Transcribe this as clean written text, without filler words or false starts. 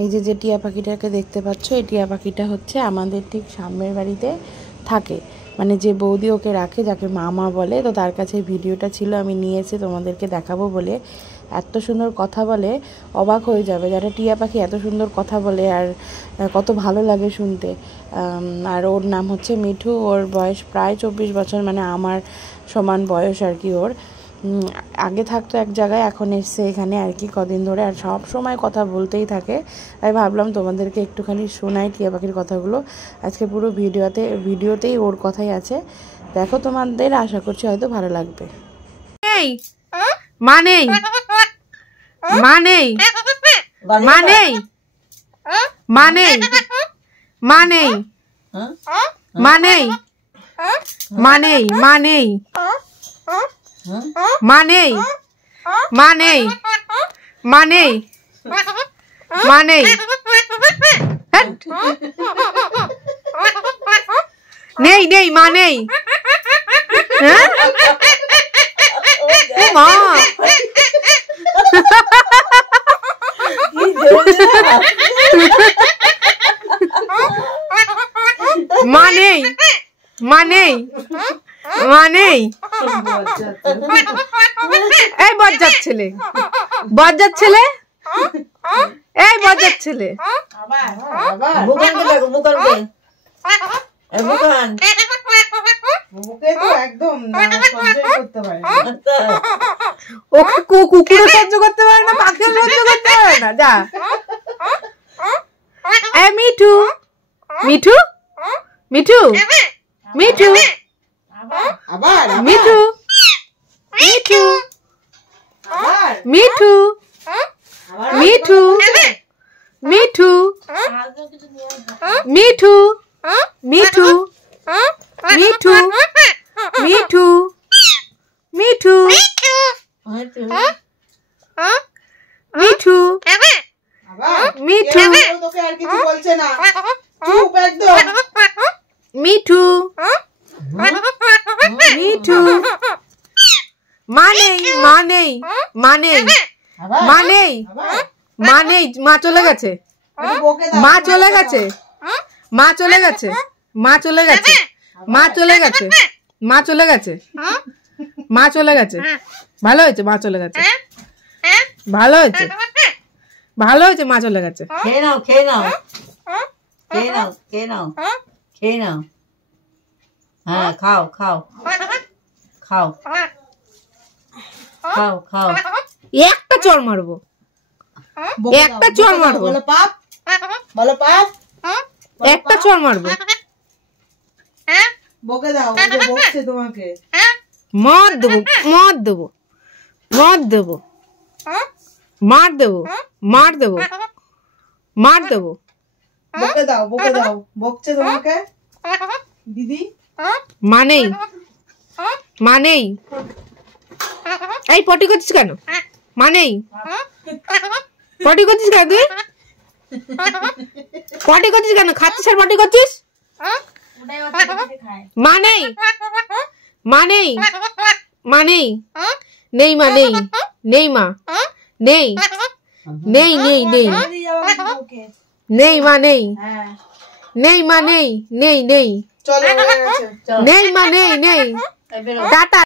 এই যে টিয়া পাখিটাকে দেখতে পাচ্ছ, এই টিয়া পাখিটা হচ্ছে আমাদের ঠিক সামনের বাড়িতে থাকে, মানে যে বৌদি ওকে রাখে, যাকে মামা বলে। তো তার কাছে ভিডিওটা ছিল, আমি নিয়ে এসে তোমাদেরকে দেখাবো বলে। এত সুন্দর কথা বলে, অবাক হয়ে যাবে যারা টিয়া পাখি এত সুন্দর কথা বলে, আর কত ভালো লাগে শুনতে। আর ওর নাম হচ্ছে মিঠু। ওর বয়স প্রায় 24 বছর, মানে আমার সমান বয়স আর কি ওর। আগে থাকতো এক জায়গায়, এখন এসছে এখানে আর কি কদিন ধরে, আর সব সময় কথা বলতেই থাকে। তাই ভাবলাম তোমাদেরকে একটুখানি শোনাই টিয়া পাখির কথাগুলো। আজকে পুরো ভিডিওতেই ওর কথাই আছে, দেখো, তোমাদের আশা করছি হয়তো ভালো লাগবে। মানে মানে মানে মানে মানে মানে মানে মানে মানে মানে মানে মানে নেই নেই মানে মা মানে মানে মানে এই বজ্জাত ছেলে, বজ্জাত ছেলে, এই বজ্জাত ছেলে। ওকে কুকুরও সহ্য করতে পারে না, পাখিও সহ্য করতে পারে না। যা মিঠু মিঠু মিঠু মিঠু মিঠু মিঠু মিঠু মিঠু মিঠু মিঠু মিঠু মিঠু মিঠু মিঠু মিঠু মিঠু মিঠু মিঠু মানে মানে মানে মানে মানে মা চলে গেছে, মা চলে গেছে, মা চলে গেছে, মা চলে গেছে, মা চলে গেছে, মা চলে গেছে, মা চলে গেছে। ভালো হয়েছে মা চলে গেছে, ভালো হয়েছে, ভালো হয়েছে মা চলে গেছে। খেয়ে নাও, খেয়ে নাও, খেয়ে নাও, খেয়ে নাও, খেয়ে নাও। হ্যাঁ, খাও খাও খাও খাও খাও। একটা চড় মারবো, একটা চড় মারবো, বলো পাপ, বলো পাপ, একটা চড় মারবো। বকে দাও, বকছে তোমাকে। মদ দেবো, মদ দেবো, মদ দেবো, মার দেবো, মার দেবো, মার দেবো। বকে দাও, বকে দাও, বকছে তোমাকে দিদি। মানেই মানেই এই পটি করছিস কেন? মানেই পটি করছিস কেন? তুই পটি করছিস কেন? খাচ্ছিস আর পটি করছিস? মানেই মানেই মানেই নেই মা, নেই নেই মা, নেই নেই নেই নেই নেই মা, নেই নেই মা, নেই নেই নেই নেই মা, নেই নেই টাটা।